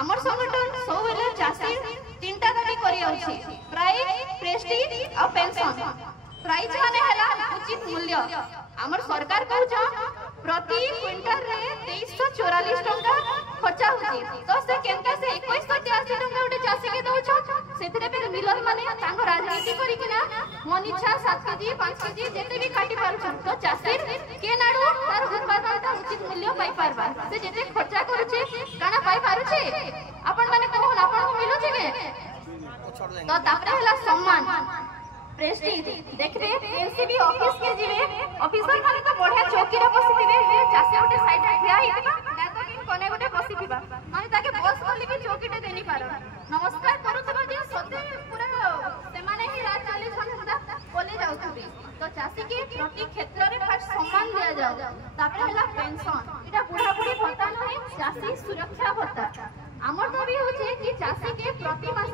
आमर संगठन सब बेले चासी तीनटा दाबी करी अछि प्राइस प्रेस्टीज और पेंशन। प्राइस माने हला उचित मूल्य। आमर सरकार कहछ प्रति क्विंटल रे 2344 टंका खर्चा होची तो से केनका से 2183 टंका उठे चासी के दउछ सेथिरे पे मिलर माने तांग राजनीति करी किना मन इच्छा 7 केजी 5 केजी जेते भी काटी पारछ तो चासी के नाडू तार उत्पादनता उचित मूल्य पाई पारबा से जेते खर्चा करूछे काना पाई पारुछे अपन माने कोन अपन को मिलु छे के तो तापरे हला सम्मान प्रेस्टीज देखबे एनसीबी ऑफिस के जीवे ऑफिसर माने तो बढ़िया चौकी रे बसिथिबे हे चासे गोटे साइड रे ठिया हिबा ना तो किन कोने गोटे बसिथिबा माने ताके बस बोली भी चौकीटे देनी पारो नमस्कार करूथबा जे सते पूरा से माने ही रात चली छनदा बोले जाउथबे तो चासी के प्रति क्षेत्र रे फर्स्ट सम्मान दिया जाओ तापरे हला पेंशन इटा बुढ़ा बुढ़ी भत्ता नहीं चासी सुरक्षा भत्ता आमर दाबी होचे कि चासी के प्रति मास